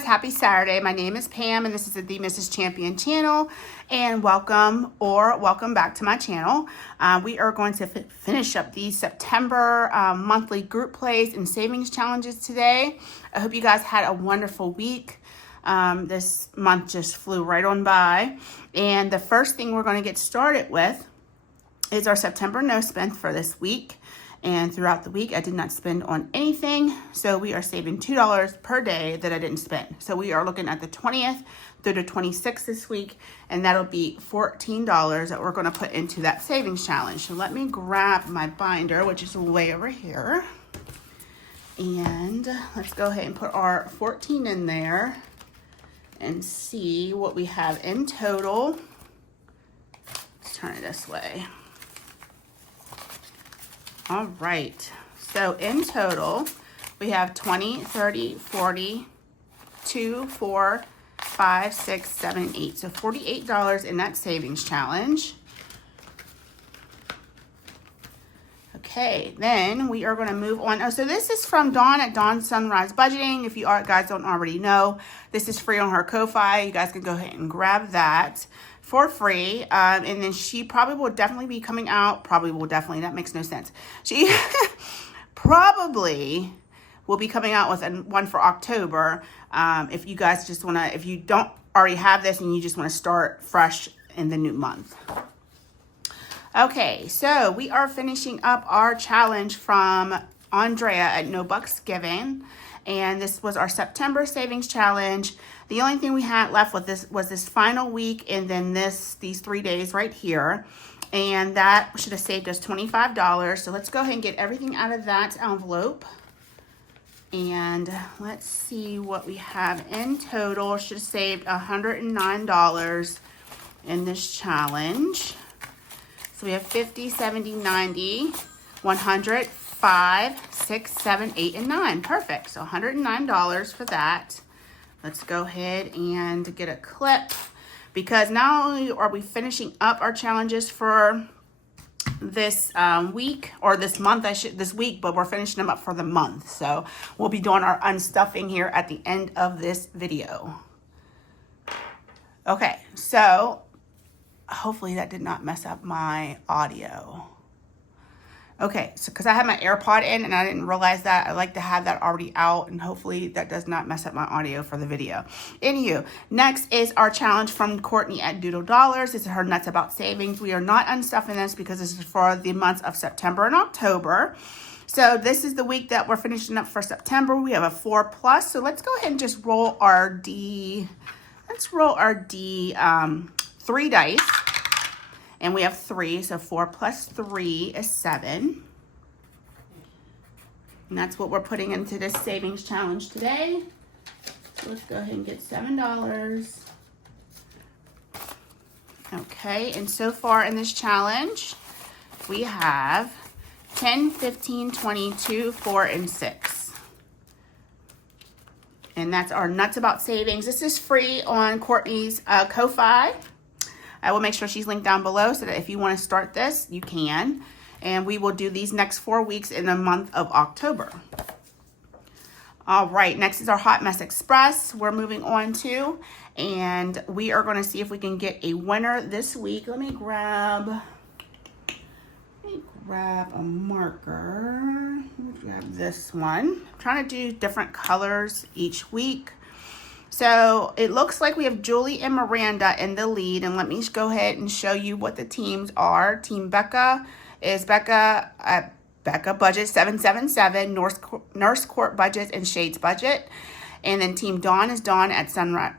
guys, happy Saturday. My name is Pam and this is the Mrs. Champion channel, and welcome back to my channel. We are going to finish up the September monthly group plays and savings challenges today. I hope you guys had a wonderful week. This month just flew right on by, and the first thing we're going to get started with is our September no spend for this week. And throughout the week, I did not spend on anything. So we are saving $2 per day that I didn't spend. So we are looking at the 20th through the 26th this week. And that'll be $14 that we're going to put into that savings challenge. So let me grab my binder, which is way over here. And let's go ahead and put our 14 in there and see what we have in total. Let's turn it this way. All right, so in total, we have 20, 30, 40, 2, 4, 5, 6, 7, 8. So $48 in that savings challenge. Okay, then we are going to move on. Oh, so this is from Dawn at Dawn Sunrise Budgeting. If you guys don't already know, this is free on her Ko-Fi. You guys can go ahead and grab that for free. And then she probably will definitely be coming out. That makes no sense. She probably will be coming out with one for October. If you guys just want to, if you don't already have this and you just want to start fresh in the new month. Okay, so we are finishing up our challenge from Andrea at No Bucks Given. And this was our September savings challenge. The only thing we had left with this was this final week and then these 3 days right here. And that should have saved us $25. So let's go ahead and get everything out of that envelope. And let's see what we have in total. Should have saved $109 in this challenge. So we have 50, 70, 90, 100, 5, 6, 7, 8, and 9. Perfect. So $109 for that. Let's go ahead and get a clip, because not only are we finishing up our challenges for this week, or this month, this week, but we're finishing them up for the month. So we'll be doing our unstuffing here at the end of this video. Okay, so hopefully that did not mess up my audio. Okay, so because I had my AirPod in and I didn't realize that, I like to have that already out, and hopefully that does not mess up my audio for the video. Anywho, next is our challenge from Courtney at Doodle Dollars. This is her Nuts About Savings. We are not unstuffing this because this is for the months of September and October. So this is the week that we're finishing up for September. We have a 4+. So let's go ahead and just roll our D. Let's roll our D 3 dice. And we have 3, so 4 plus 3 is 7. And that's what we're putting into this savings challenge today. So let's go ahead and get $7. Okay, and so far in this challenge, we have 10, 15, 20, 2, 4, and 6. And that's our Nuts About Savings. This is free on Courtney's Ko-Fi. I will make sure she's linked down below so that if you want to start this, you can. And we will do these next 4 weeks in the month of October. All right, next is our Hot Mess Express we're moving on to. And we are going to see if we can get a winner this week. Let me grab a marker. Let me grab this one. I'm trying to do different colors each week. So it looks like we have Julie and Miranda in the lead, and let me go ahead and show you what the teams are. Team Becca is Becca at Becca Budget 777, Nurse Court Budget, and Shades Budget. And then Team Dawn is Dawn at Sunrise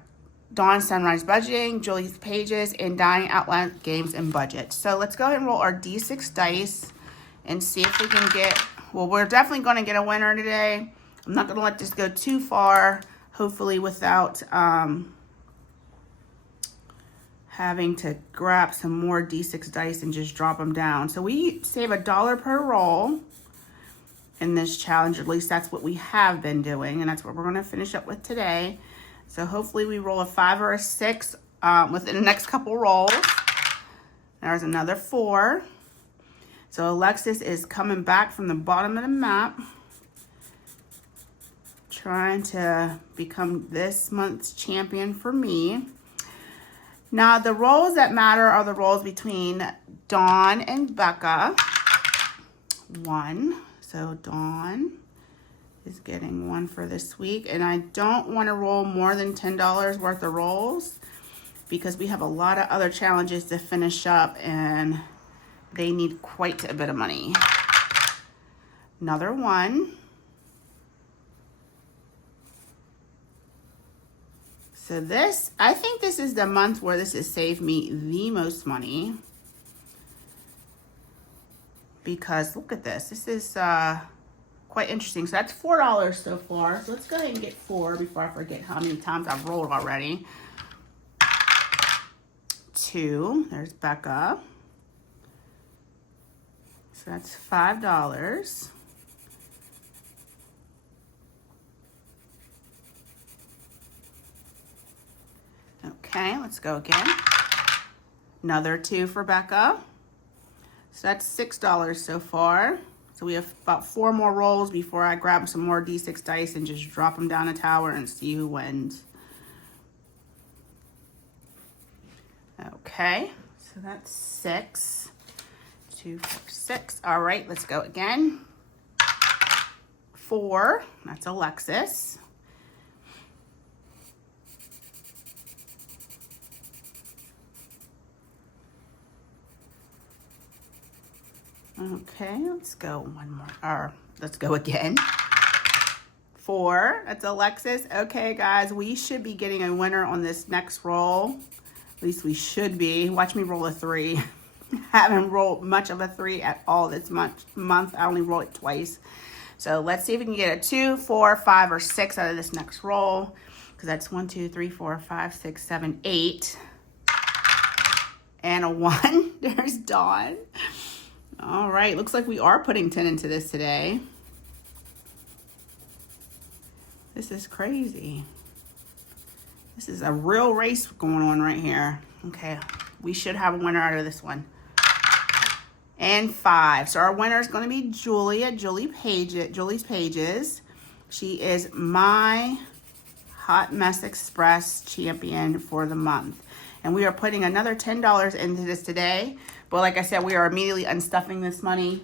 Budgeting, Julie's Pages, and Dining Outlet Games and Budget. So let's go ahead and roll our D6 dice and see if we can get, well, we're definitely going to get a winner today. I'm not going to let this go too far. Hopefully without having to grab some more D6 dice and just drop them down. So we save $1 per roll in this challenge. At least that's what we have been doing, and that's what we're going to finish up with today. So hopefully we roll a 5 or a 6 within the next couple rolls. There's another 4. So Alexis is coming back from the bottom of the map. trying to become this month's champion for me. Now, the rolls that matter are the rolls between Dawn and Becca. 1. So Dawn is getting 1 for this week. And I don't want to roll more than $10 worth of rolls because we have a lot of other challenges to finish up and they need quite a bit of money. Another 1. So this, I think this is the month where this has saved me the most money. Because look at this. This is quite interesting. So that's $4 so far. So let's go ahead and get 4 before I forget how many times I've rolled already. 2. There's Becca. So that's $5. Okay, let's go again. Another 2 for Becca. So that's $6 so far. So we have about 4 more rolls before I grab some more D6 dice and just drop them down a tower and see who wins. Okay, so that's 6. 2, 4, 6. All right, let's go again. 4, that's Alexis. Okay, let's go one more, or let's go again. 4, that's Alexis. Okay, guys, we should be getting a winner on this next roll. At least we should be. Watch me roll a 3. Haven't rolled much of a 3 at all this month. I only rolled it twice. So let's see if we can get a 2, 4, 5, or 6 out of this next roll. Because that's 1, 2, 3, 4, 5, 6, 7, 8. And a 1. There's Dawn. All right, looks like we are putting 10 into this today. This is crazy. This is a real race going on right here. Okay, we should have a winner out of this one. And 5. So our winner is going to be Julie at Julie's Pages. She is my Hot Mess Express champion for the month. And we are putting another $10 into this today. But like I said, we are immediately unstuffing this money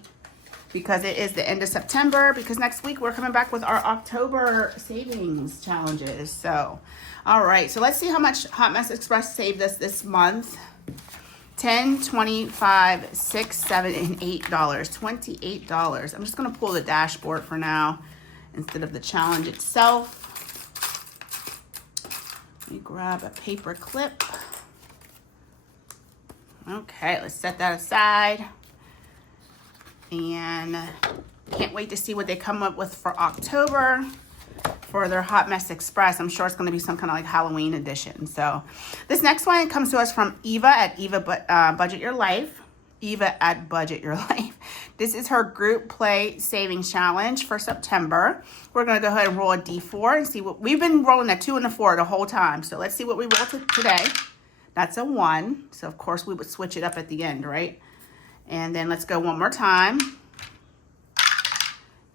because it is the end of September. Because next week we're coming back with our October savings challenges. So, all right. So let's see how much Hot Mess Express saved us this month. $10, $25, $6, $7, and $8. $28. I'm just going to pull the dashboard for now instead of the challenge itself. Let me grab a paper clip. Okay, let's set that aside. And can't wait to see what they come up with for October for their Hot Mess Express. I'm sure it's going to be some kind of like Halloween edition. So this next one comes to us from Eva at Budget Your Life. Eva at Budget Your Life. This is her group play savings challenge for September. We're going to go ahead and roll a D4 and see what we've been rolling, a 2 and a 4 the whole time. So let's see what we roll today. That's a 1. So of course we would switch it up at the end, right? And then let's go one more time.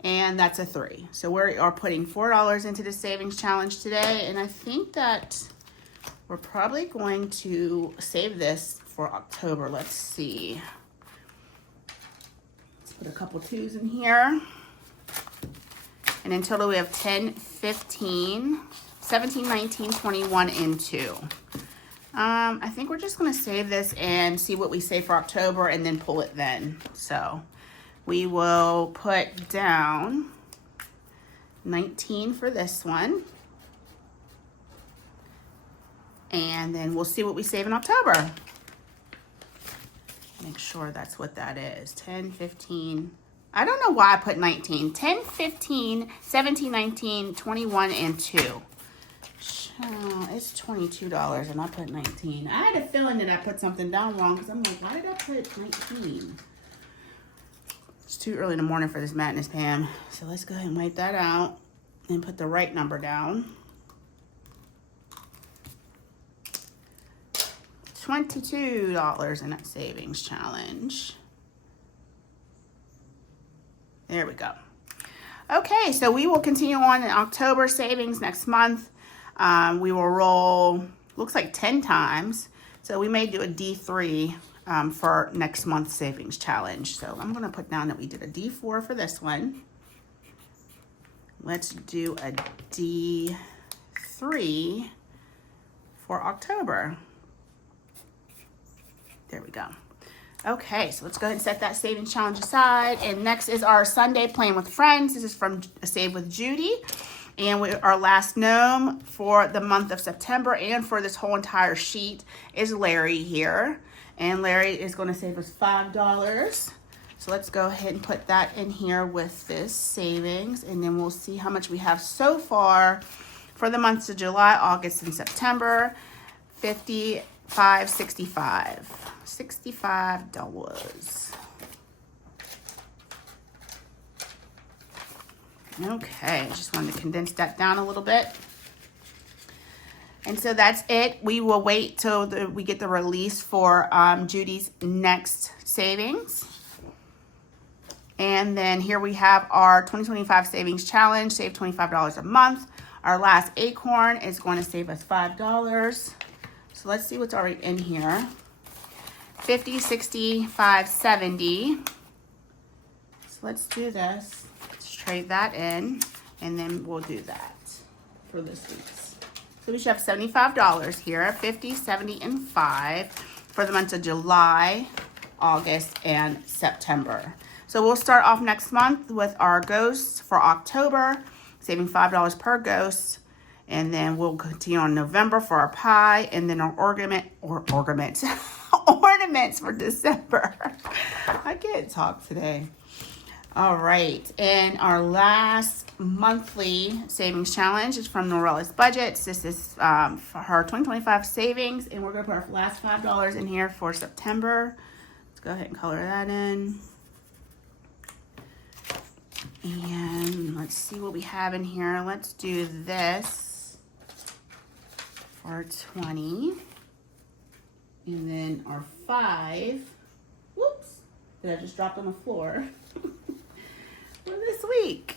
And that's a 3. So we are putting $4 into the savings challenge today. And I think that we're probably going to save this for October. Let's see. Let's put a couple 2s in here. And in total we have 10, 15, 17, 19, 21, and 2. I think we're just going to save this and see what we save for October and then pull it then. So we will put down 19 for this one. And then we'll see what we save in October. Make sure that's what that is. 10, 15. I don't know why I put 19. 10, 15, 17, 19, 21, and 2. It's $22 and I put 19. I had a feeling that I put something down wrong because I'm like, why did I put 19? It's too early in the morning for this madness, Pam. So let's go ahead and wipe that out and put the right number down. $22 in that savings challenge. There we go. Okay, so we will continue on in October savings next month. We will roll, looks like 10 times. So we may do a D3 for next month's savings challenge. So I'm going to put down that we did a D4 for this one. Let's do a D3 for October. There we go. Okay, so let's go ahead and set that savings challenge aside. And next is our Sunday Playing with Friends. This is from Save with Judy. And our last gnome for the month of September and for this whole entire sheet is Larry here. And Larry is going to save us $5. So let's go ahead and put that in here with this savings. And then we'll see how much we have so far for the months of July, August, and September. $65.65. $65. Okay, just wanted to condense that down a little bit. And so that's it. We will wait till we get the release for Judy's next savings. And then here we have our 2025 savings challenge, save $25 a month. Our last acorn is going to save us $5. So let's see what's already in here. 50, 65, 70. So let's do this. Let's trade that in, and then we'll do that for this week's. So we should have $75 here, 50, 70, and 5 for the months of July, August, and September. So we'll start off next month with our ghosts for October, saving $5 per ghost. And then we'll continue on November for our pie, and then our ornaments for December. I can't talk today. All right, and our last monthly savings challenge is from Norella's Budgets. This is for her 2025 savings, and we're going to put our last $5 in here for September. Let's go ahead and color that in. And let's see what we have in here. Let's do this for 20. And then our 5. Whoops. That I just dropped on the floor. For this week.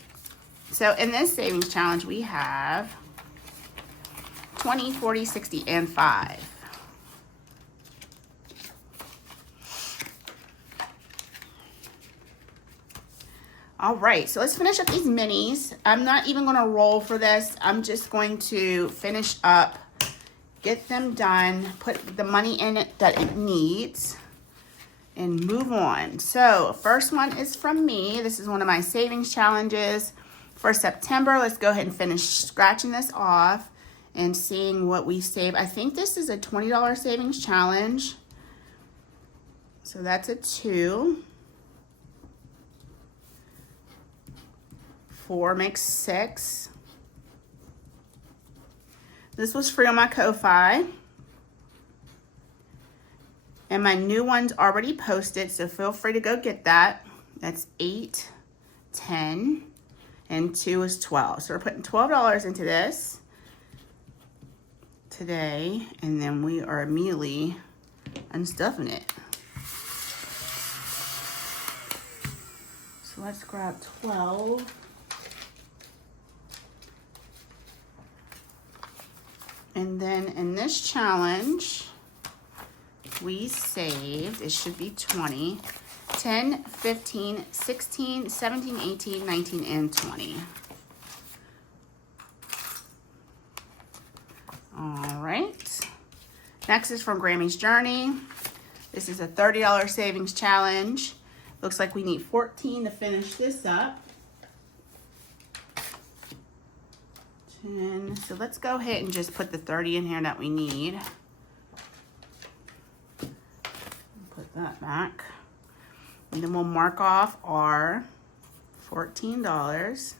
So in this savings challenge, we have 20, 40, 60, and 5. All right, so let's finish up these minis. I'm not even going to roll for this. I'm just going to finish up, get them done, put the money in it that it needs, and move on. So first one is from me. This is one of my savings challenges for September. Let's go ahead and finish scratching this off and seeing what we save. I think this is a $20 savings challenge. So that's a 2. 4 makes 6. This was free on my Ko-Fi. And my new one's already posted, so feel free to go get that. That's 8, 10, and 2 is 12. So we're putting $12 into this today, and then we are immediately unstuffing it. So let's grab 12. And then in this challenge, we saved, it should be 20, 10, 15, 16, 17, 18, 19, and 20. All right. Next is from Grammy's Journey. This is a $30 savings challenge. Looks like we need 14 to finish this up. 10. So let's go ahead and just put the 30 in here that we need. Put that back. And then we'll mark off our $14.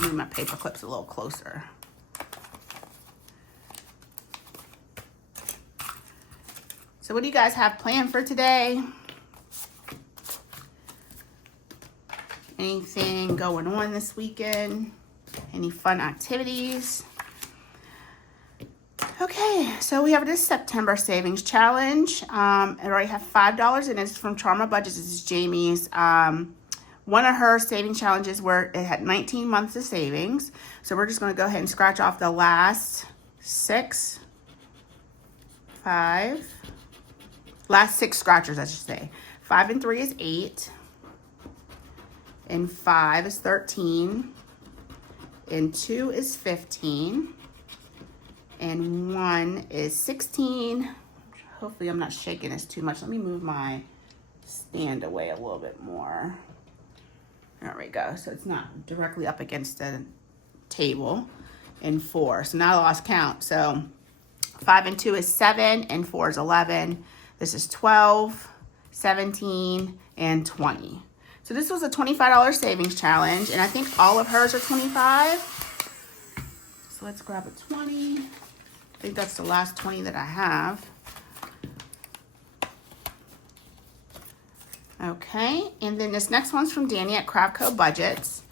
Move my paper clips a little closer. So what do you guys have planned for today? Anything going on this weekend? Any fun activities? Okay, so we have this September savings challenge. I already have $5 and it's from Charma Budgets. This is Jamie's. One of her saving challenges where it had 19 months of savings. So we're just going to go ahead and scratch off the last 6, 5, last 6 scratchers, I should say. 5 and 3 is 8, and 5 is 13, and 2 is 15, and 1 is 16. Hopefully I'm not shaking this too much. Let me move my stand away a little bit more. There we go. So it's not directly up against the table. And 4. So now I lost count. So 5 and 2 is 7, and 4 is 11. This is 12, 17, and 20. So this was a $25 savings challenge, and I think all of hers are 25. So let's grab a 20. I think that's the last 20 that I have. Okay, and then this next one's from Danny at Cravco Budgets.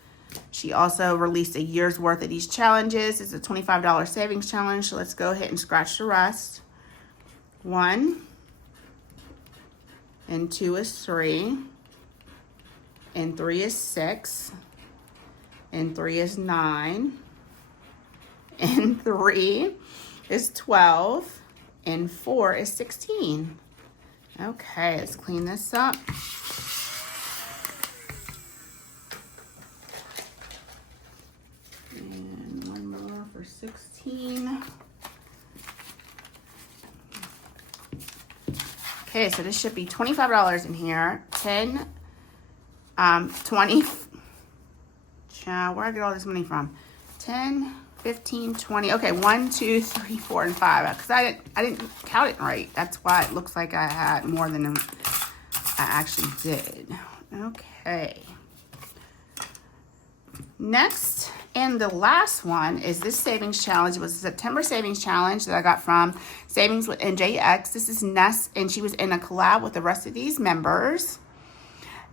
She also released a year's worth of these challenges. It's a $25 savings challenge, so let's go ahead and scratch the rest. 1 and 2 is 3, and 3 is 6, and 3 is 9, and 3 is 12, and 4 is 16. Okay, let's clean this up. And one more for 16. Okay, so this should be $25 in here. 10, 20. Child, where did I get all this money from? 10, 15, 20. Okay, 1, 2, 3, 4, and 5. Because I didn't count it right. That's why it looks like I had more than I actually did. Okay. Next, and the last one is this savings challenge. It was a September savings challenge that I got from Savings with NJX. This is Ness, and she was in a collab with the rest of these members.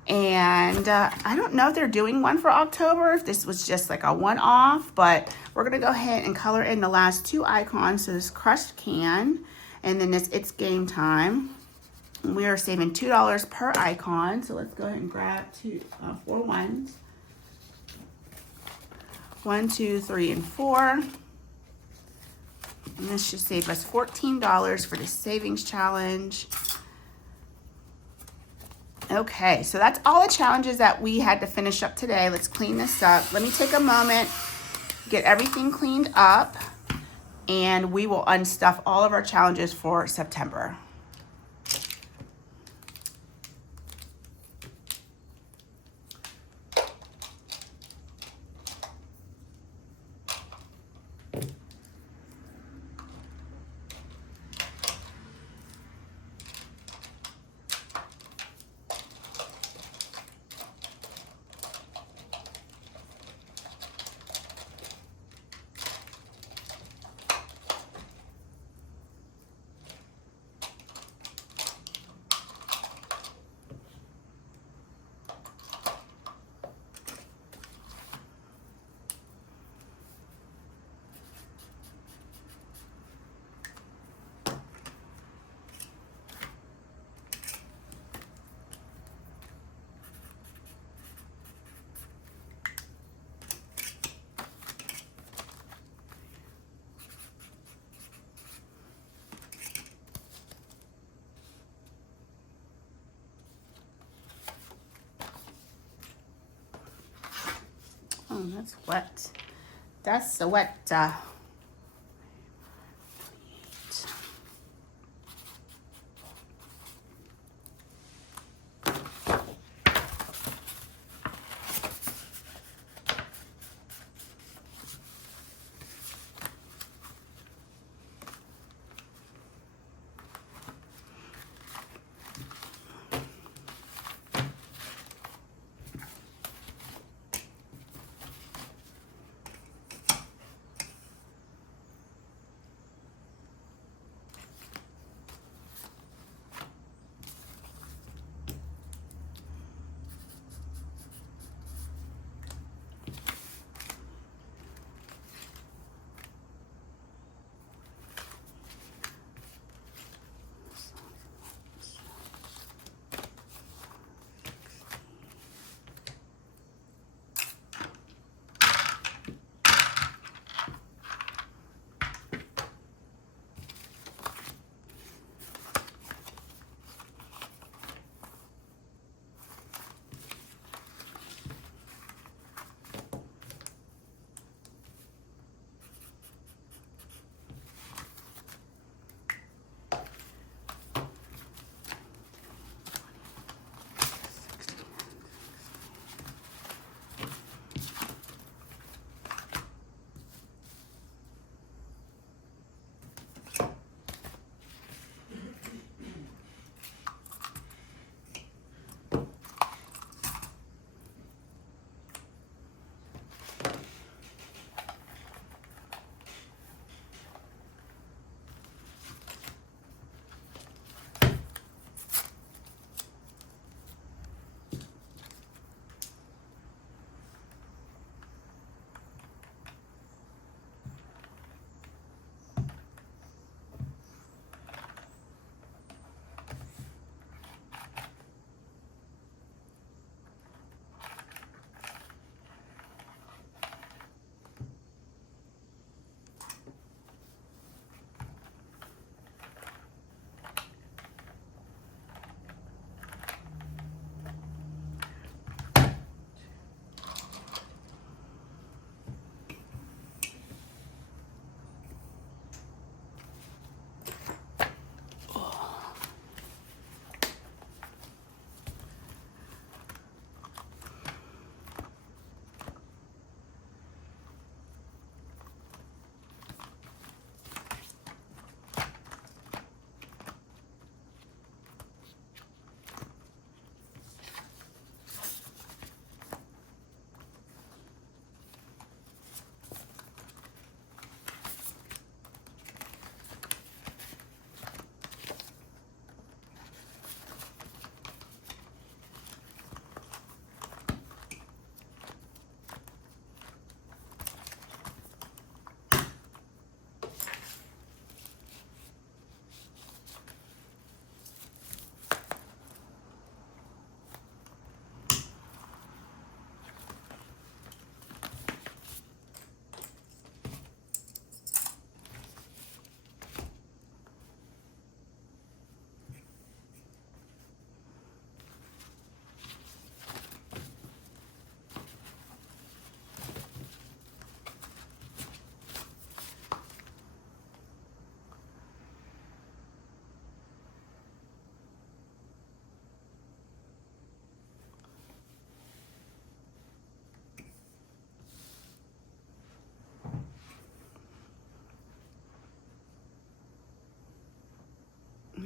And I don't know if they're doing one for October, if this was just like a one-off, but we're going to go ahead and color in the last 2 icons. So this crushed can, and then this It's Game Time. We are saving $2 per icon, so let's go ahead and grab 4 ones. 1, 2, 3, and 4. And this should save us $14 for the savings challenge. Okay, so that's all the challenges that we had to finish up today. Let's clean this up. Let me take a moment, get everything cleaned up, and we will unstuff all of our challenges for September. Oh, that's wet. That's a wet.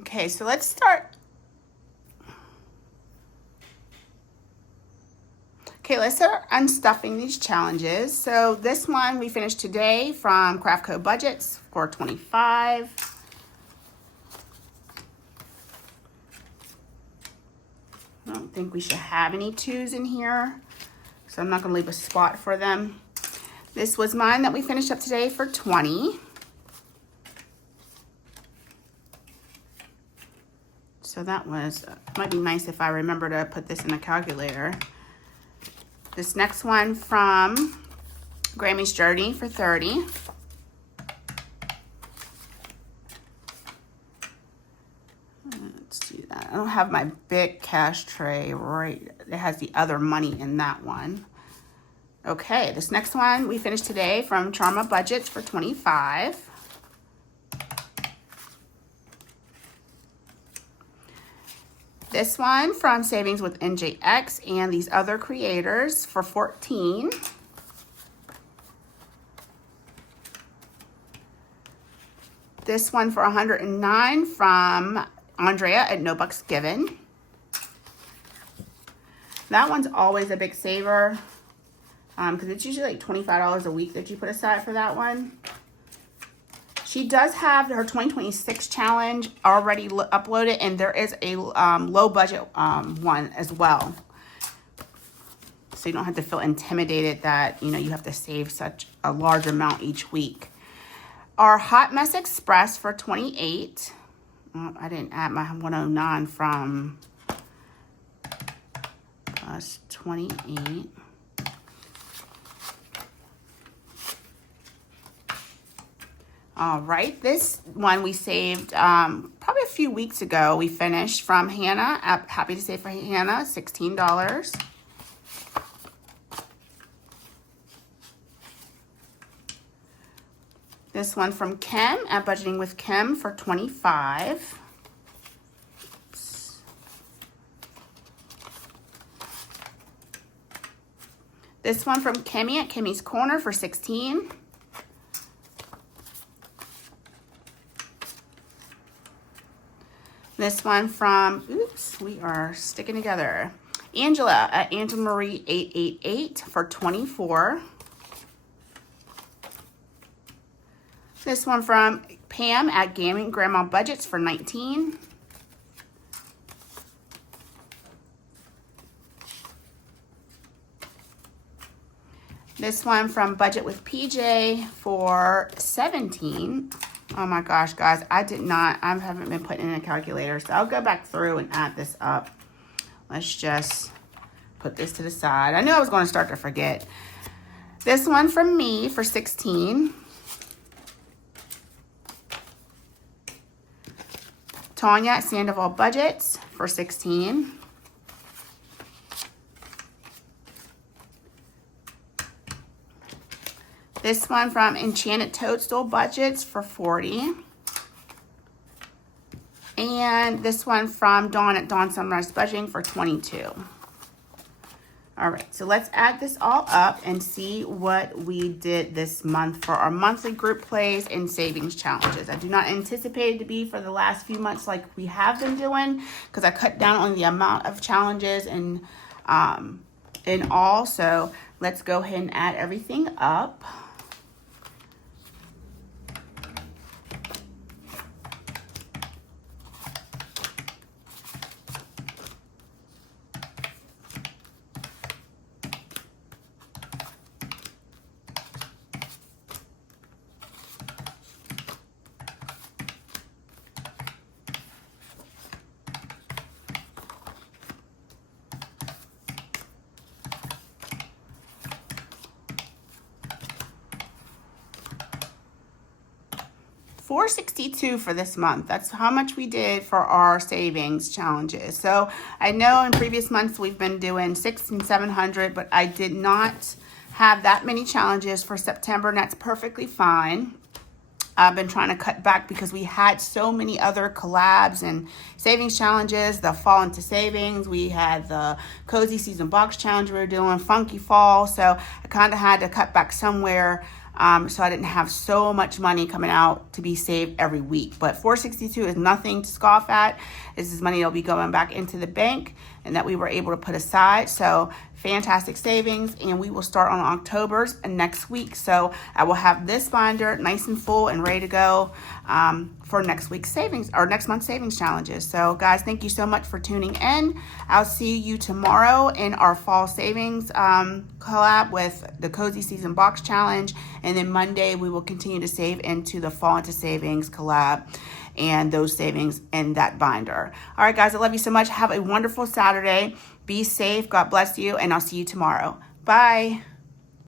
Okay, so let's start. Okay, let's start unstuffing these challenges. So this one we finished today from Craft Co Budgets for $25. I don't think we should have any 2s in here, so I'm not going to leave a spot for them. This was mine that we finished up today for $20. So that was, might be nice if I remember to put this in a calculator. This next one from Grammy's Journey for $30. Let's do that. I don't have my big cash tray right. It has the other money in that one. Okay, this next one we finished today from Charma Budgets for $25. This one from Savings with NJX and these other creators for $14. This one for $109 from Andrea at No Bucks Given. That one's always a big saver because it's usually like $25 a week that you put aside for that one. She does have her 2026 challenge already uploaded, and there is a low budget one as well. So you don't have to feel intimidated that, you know, you have to save such a large amount each week. Our Hot Mess Express for $28. Oh, I didn't add my 109 from plus 28. All right, this one we saved probably a few weeks ago. We finished from Hannah. Happy to save for Hannah, $16. This one from Kim at Budgeting with Kim for $25. Oops. This one from Kimmy at Kimmy's Corner for $16. This one from, oops, we are sticking together. Angela at Angela Marie 888 for $24. This one from Pam at Gaming Grandma Budgets for $19. This one from Budget with PJ for $17. Oh my gosh, guys, I haven't been putting in a calculator, so I'll go back through and add this up. Let's just put this to the side. I knew I was going to start to forget. This one from me for $16. Tanya at Sandoval Budgets for $16. This one from Enchanted Toadstool Budgets for $40. And this one from Dawn at Dawn Sunrise Budgeting for $22. All right, so let's add this all up and see what we did this month for our monthly group plays and savings challenges. I do not anticipate it to be for the last few months like we have been doing because I cut down on the amount of challenges and in all. So let's go ahead and add everything up. $462 for this month. That's how much we did for our savings challenges. So I know in previous months we've been doing $600 and $700, but I did not have that many challenges for September, and that's perfectly fine. I've been trying to cut back because we had so many other collabs and savings challenges, the fall into savings. We had the cozy season box challenge we were doing, funky fall. So I kind of had to cut back somewhere. So I didn't have so much money coming out to be saved every week. But $462 is nothing to scoff at. This is money that'll be going back into the bank and that we were able to put aside. So fantastic savings, and we will start on October's next week. So I will have this binder nice and full and ready to go for next week's savings or next month's savings challenges. So guys, thank you so much for tuning in. I'll see you tomorrow in our fall savings collab with the Cozy Season Box Challenge. And then Monday, we will continue to save into the Fall into Savings collab and those savings in that binder. All right, guys, I love you so much. Have a wonderful Saturday. Be safe. God bless you. And I'll see you tomorrow. Bye.